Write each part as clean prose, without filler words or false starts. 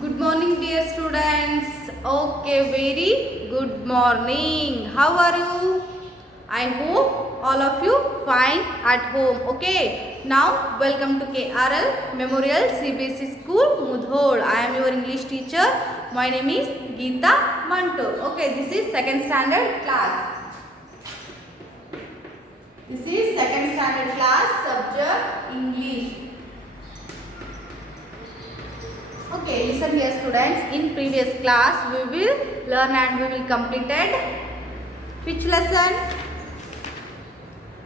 Good morning, dear students. Okay, very good morning. How are you? I hope all of you fine at home. Okay, now welcome to KRL Memorial CBSE School, Mudhol. I am your English teacher. My name is Geeta Manto. Okay, this is second standard class. This is second standard class, subject English. Okay, listen dear students, in previous class we will learn and we will completed which lesson?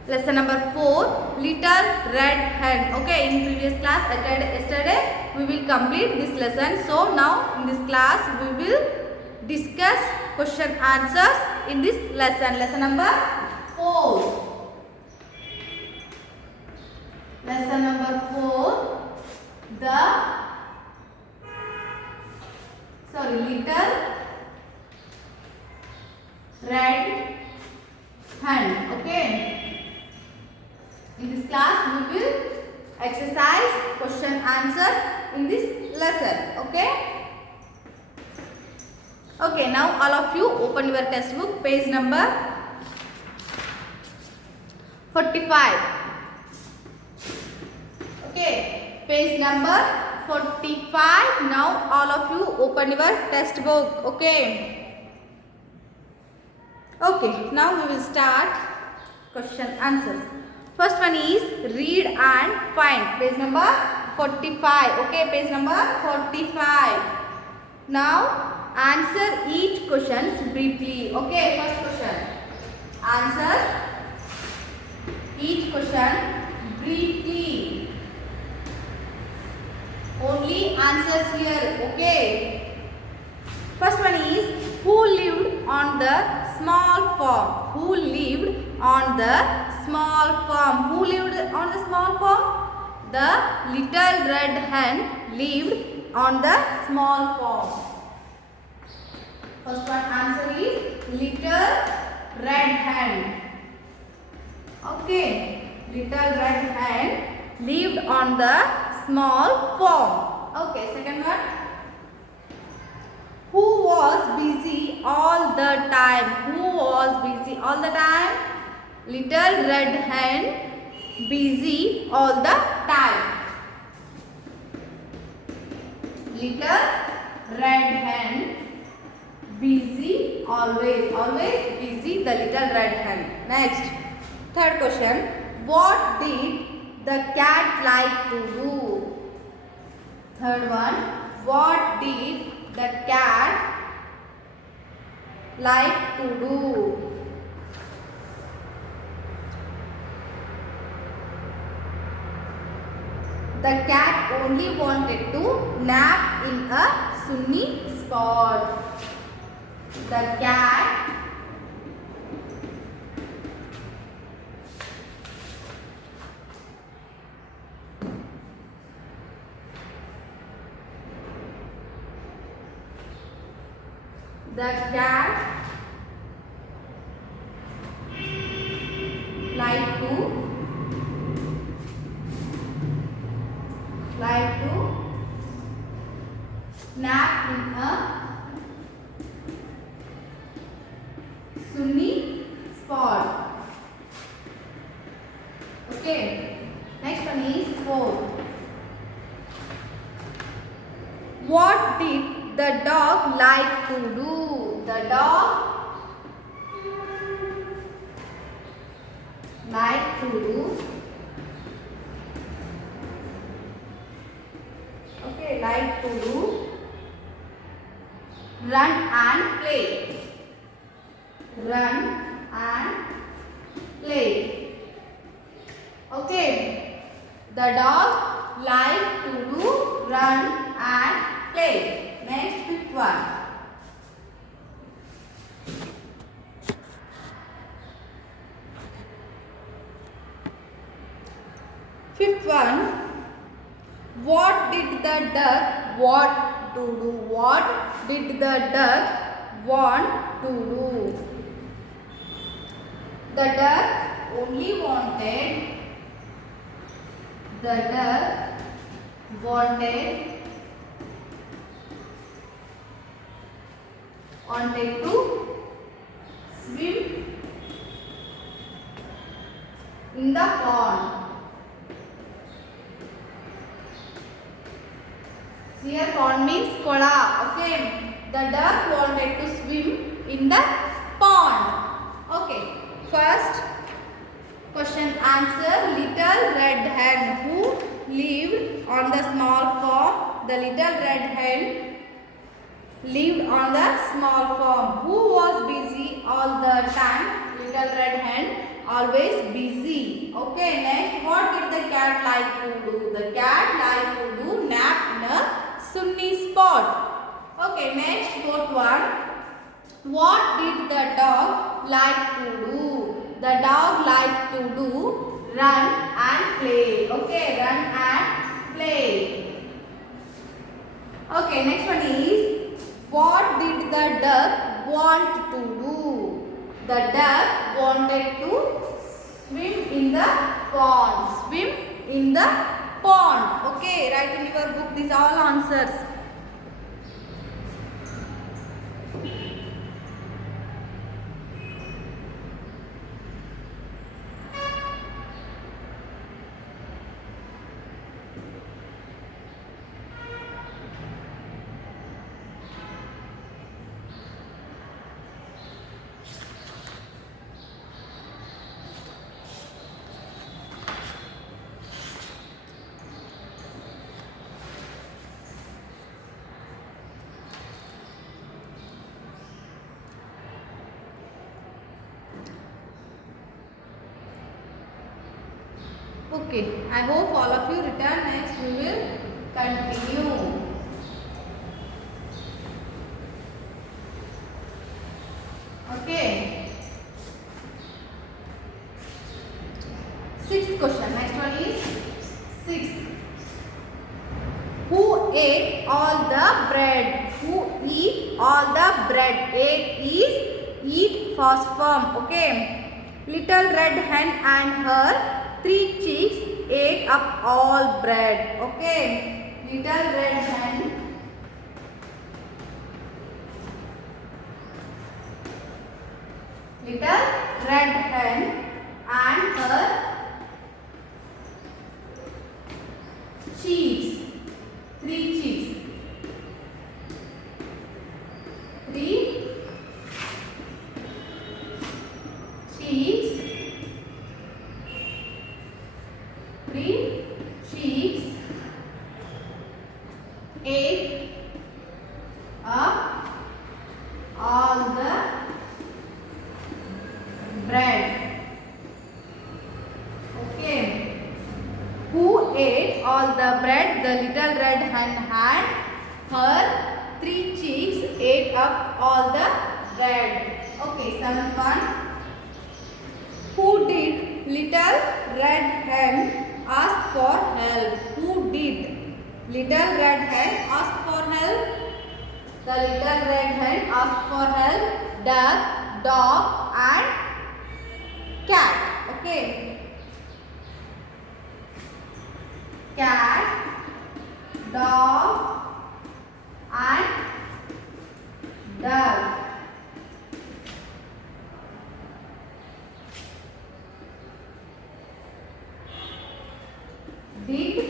Lesson number 4, Little Red Hen. Okay, in previous class yesterday we will complete this lesson. So now in this class we will discuss question answers in this lesson. Lesson number 4. Lesson number 4, Little Red Hen. Okay. In this class we will exercise question answer in this lesson. Okay. Okay. Now all of you open your textbook, page number 45. Okay. Page number 45. Now all of you open your textbook. Okay. Okay, now we will start question answers. First one is read and find. Page number 45. Okay, page number 45. Now answer each question briefly. Okay, first question. Answer each question briefly. Only answers here. Okay. First one is who lived on the small farm? Who lived on the small farm? Who lived on the small farm? The little red hen lived on the small farm. First one answer is little red hen. Okay. Little red hen lived on the small farm. Okay. Second one. Who was busy all the time? Who was busy all the time? Little red hen busy all the time. Little red hen busy always. Always busy the little red hen. Next. Third question. What did the cat like to do? Third one. What did the cat like to do? The cat only wanted to nap in a sunny spot. The cat like to nap in a sunny spot. Okay. Next one is 4. What did the dog like to do? The dog like to do. Okay, like to do. Run and play. Run and play. Okay. The dog like to do run and play. Next, fifth one. Fifth one. What did the duck want to do? What did the duck want to do? The duck only wanted wanted to swim in the pond. Here pond means kola. Okay. The duck wanted to swim in the pond. Okay. First question answer. Little red hen who lived on the small farm. The little red hen lived on the small farm. Who was busy all the time? Little red hen always busy. Okay, next, what did the cat like to do? The cat like to do nap in a sunny spot. Okay, next, fourth one. What did the dog like to do? The dog like to do run and play. Okay, run and play. Okay, next one is, what did the duck want to do? The duck wanted to swim in the pond. Swim in the pond. Okay, write in your book these all answers. Okay, I hope all of you return. Next we will continue. Okay. Sixth question. Next one is sixth. Who ate all the bread? Who eat all the bread? Ate is eat first form. Okay. Little red hen and her 3 chicks ate up all bread. Okay. Little red hen and her chicks. 3 chicks. 3 chicks. 3 chicks ate up all the bread. Okay. Who ate all the bread? The little red hen had. Her 3 chicks ate up all the bread. Okay, seventh one. Who did little red hen ask for help? Who did little red hen ask for help? The little red hen asked for help. Duck, dog and cat. Okay. Cat, dog and duck. Did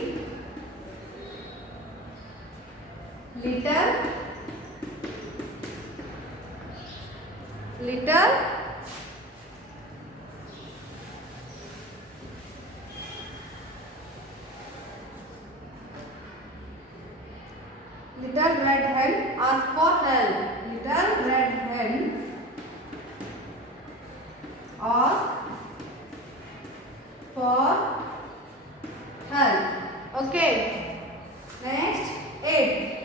little red hen ask for help. Little red hen ask for help. Okay. Next, 8.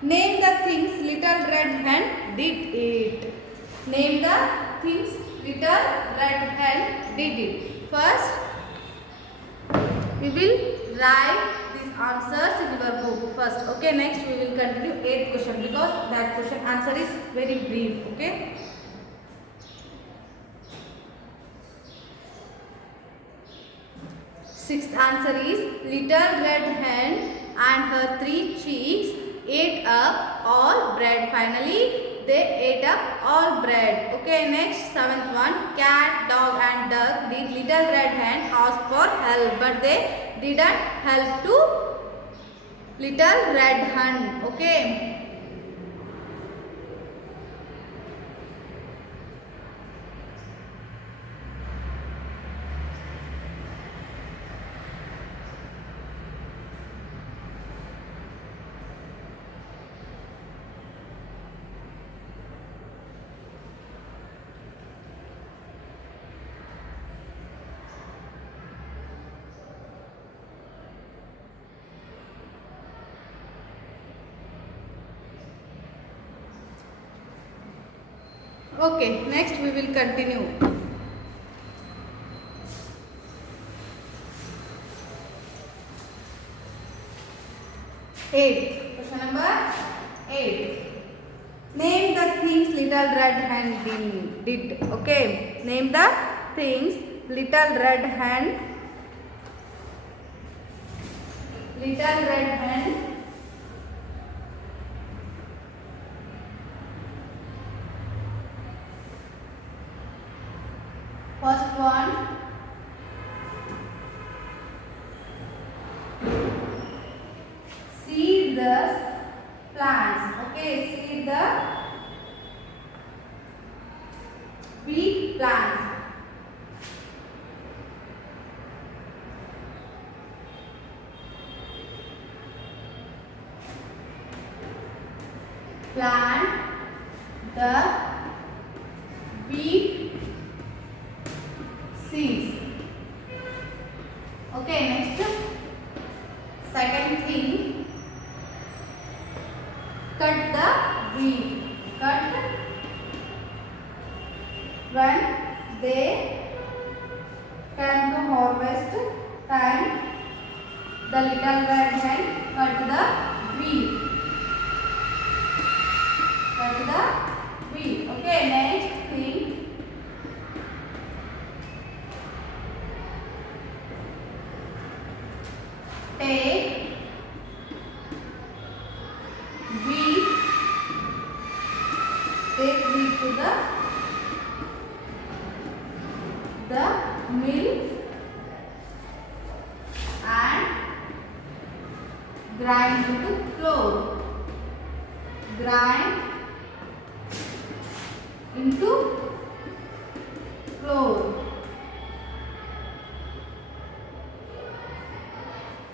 Name the things little red hen did eat. Name the things little red hen did eat. First, we will write these answers in your book first. Okay. Next, we will continue 8th question because that question answer is very brief. Okay. Sixth answer is little red hen and her 3 chicks ate up all bread. Finally, they ate up all bread. Okay, next seventh one. Cat, dog and duck did little red hen ask for help, but they didn't help to little red hen. Okay. Okay, next we will continue. 8. Question number 8. Name the things little red hen did. Okay, name the things little red hen first one, seed the plants. Okay, seed the wheat plants. Plant the wheat seeds. Okay, next second thing, cut the wheat. Cut when they come to harvest time, the little red hen cut the wheat. Cut the wheat. Okay, next thing, take wheat to the mill and grind into flour. Grind into flour.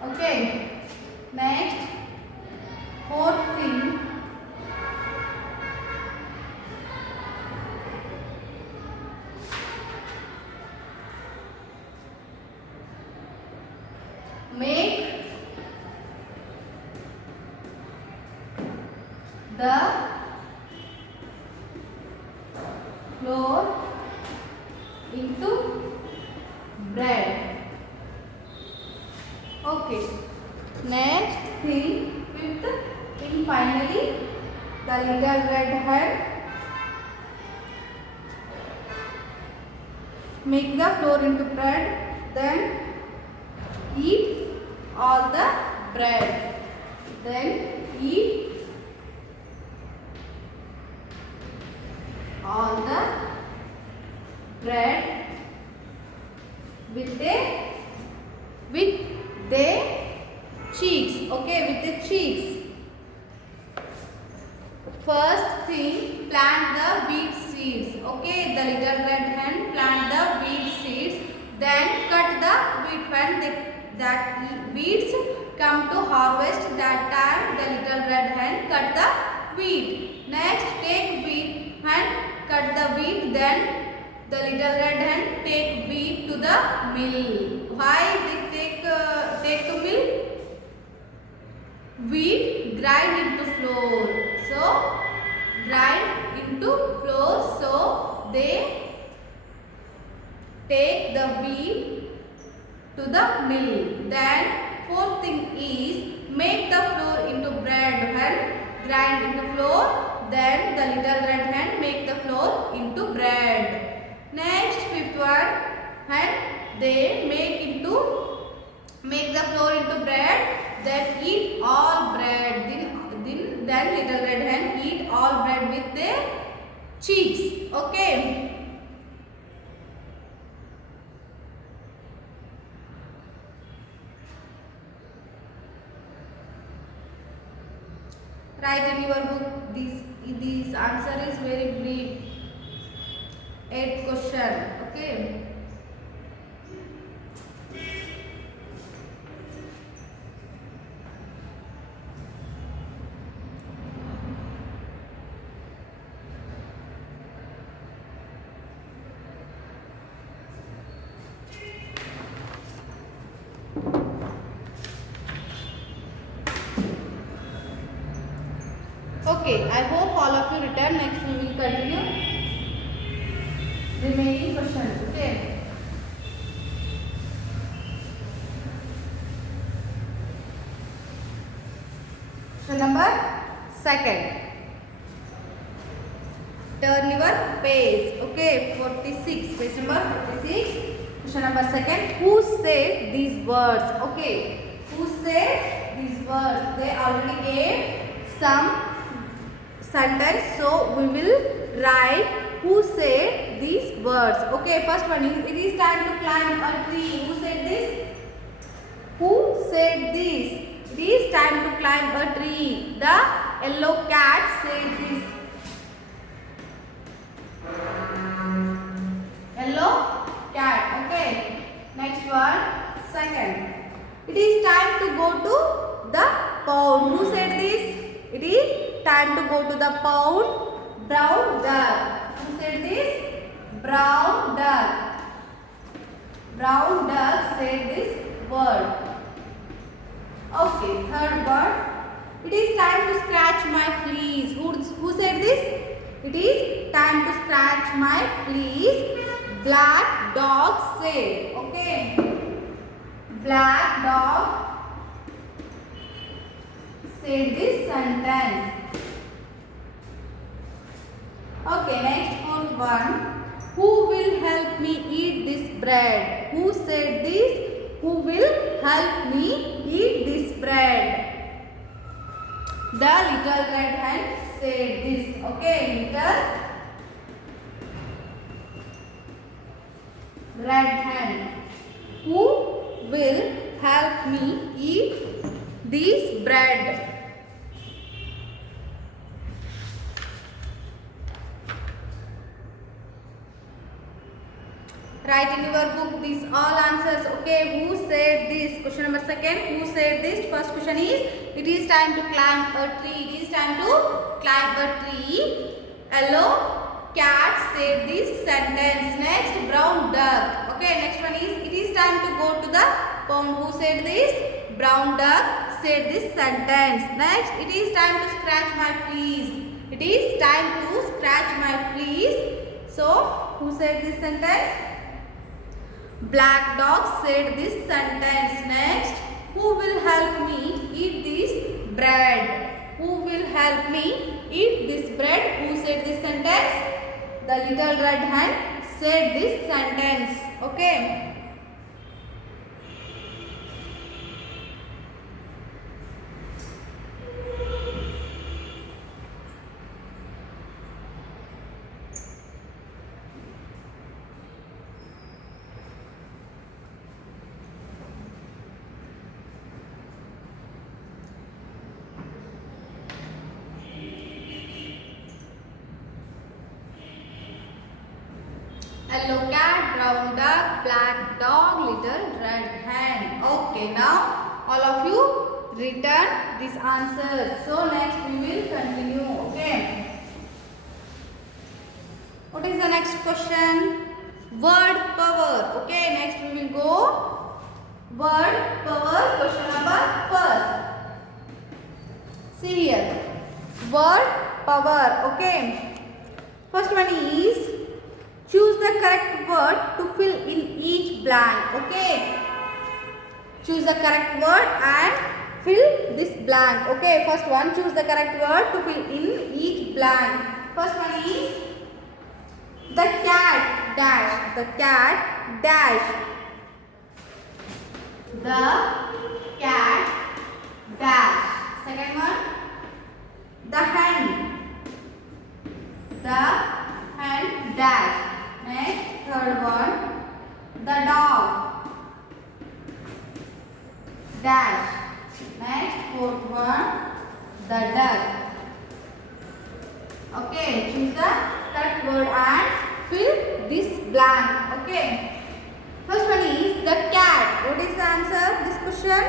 Okay. Next, fourth thing, make the flour into bread. Okay. Next thing, fifth thing, finally, the little red hen make the flour into bread, then eat all the bread. Then eat all the bread with their cheeks. Okay, with the cheeks. First thing, plant the wheat seeds. Okay, the little red hen plant the wheat seeds. Then cut the wheat when that weeds come to harvest. That time the little red hen cut the wheat. Next, take wheat and cut the wheat. Then the little red hen take wheat to the mill. Why they take to mill? Wheat grind into flour. So grind into flour. So they take the wheat to the mill. Then fourth thing is make the flour into bread. When grind into flour, then the little red hen make the flour into bread. Next, fifth one, and they make the flour into bread. Then eat all bread. Then cheeks. Okay. Write in your book. This answer is very brief. 8th question. Okay. Okay, I hope all of you return. Next we will continue remaining questions. Okay. Question number 2nd. Turn your page. Okay, 46. Page number 46. Question number 2nd. Who said these words? Okay. Who said these words? They already gave some sentence, so we will write who said these words. Okay, first one is it is time to climb a tree. Who said this? Who said this? It is time to climb a tree. The yellow cat said this. Yellow cat. Okay. Next one. 2nd. It is time to go to the pond. Who said this? It is time to go to the pond. Brown duck. Who said this? Brown duck. Brown duck said this word. Okay, 3rd word. It is time to scratch my fleas. Who said this? It is time to scratch my fleas. Black dog said. Okay. Black dog said this sentence. Okay, next 4th one. Who will help me eat this bread? Who said this? Who will help me eat this bread? The little red hen said this. Okay, little red hen. Who will help me eat this bread? Write in your book these all answers. Okay, who said this? Question number 2nd. Who said this? First question is it is time to climb a tree. It is time to climb a tree. Yellow cat said this sentence. Next, brown duck. Okay, next one is it is time to go to the pond. Who said this? Brown duck said this sentence. Next, it is time to scratch my fleas. It is time to scratch my fleas. So, who said this sentence? Black dog said this sentence. Next, who will help me eat this bread? Who will help me eat this bread? Who said this sentence? The little red hen said this sentence. Okay. Yellow cat, brown duck, black dog, little red hen. Okay, now all of you return these answers. So next we will continue. Okay. What is the next question? Word power. Okay, next we will go word power. Question number 1st. See here. Word power. Okay. First one is choose the correct word to fill in each blank. Okay. Choose the correct word and fill this blank. Okay. First one, choose the correct word to fill in each blank. First one is the cat dash. The cat dash. The cat dash. Second one, the hen. The Next, fourth one, the duck. Okay, choose the correct word and fill this blank. Okay. First one is the cat. What is the answer? This question.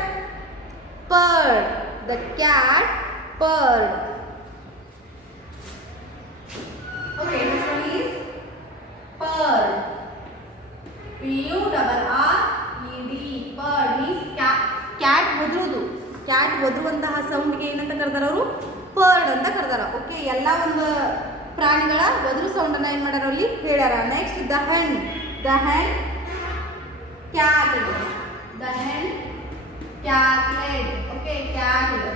Purred. The cat purred. Okay, next one is purred. P-U-R-R-E-D. Purred means cat. Cat ಒದರುವುದು. Cat ಒದರುವಂತಹ ಸೌಂಡ್ಗೆ ಏನಂತ ಕರೆದಾರ ಅವರು? ಪರ್ಡ್ ಅಂತ ಕರೆದಾರ. Okay, ಎಲ್ಲ ಒಂದು ಪ್ರಾಣಿಗಳ ಒದರು ಸೌಂಡನ್ನು ಏನು ಮಾಡ್ಯಾರ ಅಲ್ಲಿ ಹೇಳ್ಯಾರ. ನೆಕ್ಸ್ಟ್ ದ ಹೆನ್. The hen catted. The hen catted. Okay, catted.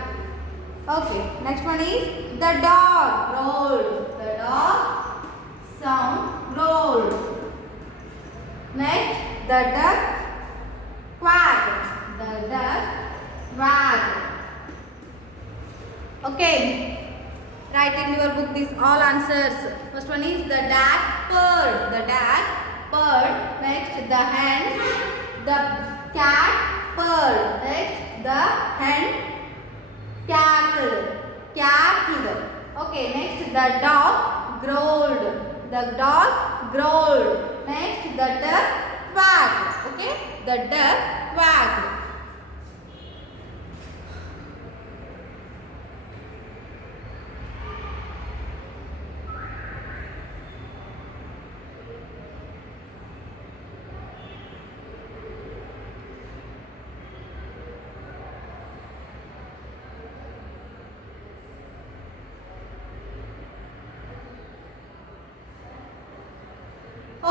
Okay, next one is the dog rolled. The dog sound rolled. Next, the duck quacked. The duck quacked. Okay, write in your book these all answers. First one is the duck purred. The duck purred. Next, the hen. The cat purred. Next, the hen cackled. Cackled. Okay, next the dog growled. The dog growled. Next the duck quacked. Okay, the duck quacked.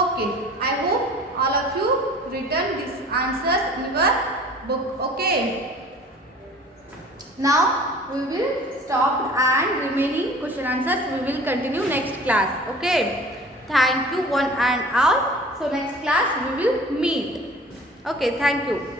Okay, I hope all of you written these answers in your book. Okay, now we will stop and remaining question answers we will continue next class. Okay, thank you one and all. So next class we will meet. Okay, thank you.